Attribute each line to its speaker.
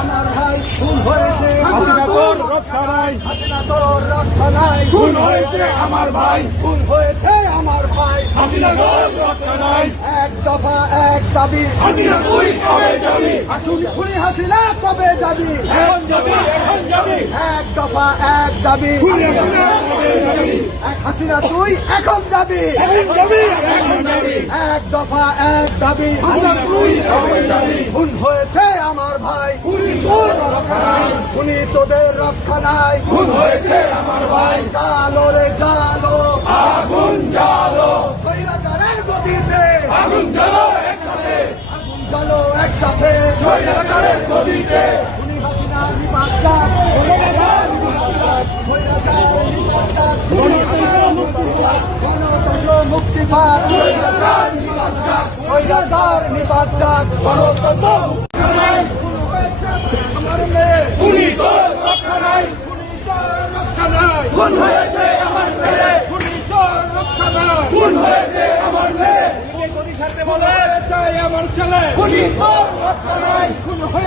Speaker 1: আমার ভাই
Speaker 2: খুন হয়েছে খুন হয়েছে আমার ভাই
Speaker 1: খুন হয়েছে আমার ভাই
Speaker 2: এক দফা এক দাবি।
Speaker 1: হাসিনা তুই কবে যাবি
Speaker 2: আসুন খুনি হাসিনা কবে যাবি
Speaker 1: এখন যাবি এখন যাবি
Speaker 2: এক দফা এক দাবি
Speaker 1: খুনি হাসিনা
Speaker 2: তুই এখন যাবি এক দফা এক দাবি খুন হয়েছে আমার ভাই।
Speaker 1: খুনি
Speaker 2: খুনি তোদের রক্ষা নাই।
Speaker 1: খুন হয়েছে আমার ভাই।
Speaker 2: জালো রে জালো
Speaker 1: আগুন
Speaker 2: স্বৈরাচারের গদিতে।
Speaker 1: আগুন জ্বালো একসাথে।
Speaker 2: আগুন জ্বালো একসাথে।
Speaker 1: স্বৈরাচারের গদিতে।
Speaker 2: খুনি হাসিনা গণতন্ত্র মুক্তি পাক।
Speaker 1: স্বৈরাচার নিপাত যাক
Speaker 2: স্বৈরাচার নিপাত যাক
Speaker 1: গণতন্ত্র।
Speaker 2: আমার মেয়ে
Speaker 1: খুনি তোর রক্ষা নাই
Speaker 2: রক্ষা নাই।
Speaker 1: খুন হয়েছে আমার ছেলে।
Speaker 2: পুলিশের রক্ষা নাই।
Speaker 1: খুন হয়েছে আমার ছেলে।
Speaker 2: বলে? চাই আমার ছেলে।
Speaker 1: খুনি তোর রক্ষা নাই।
Speaker 2: খুন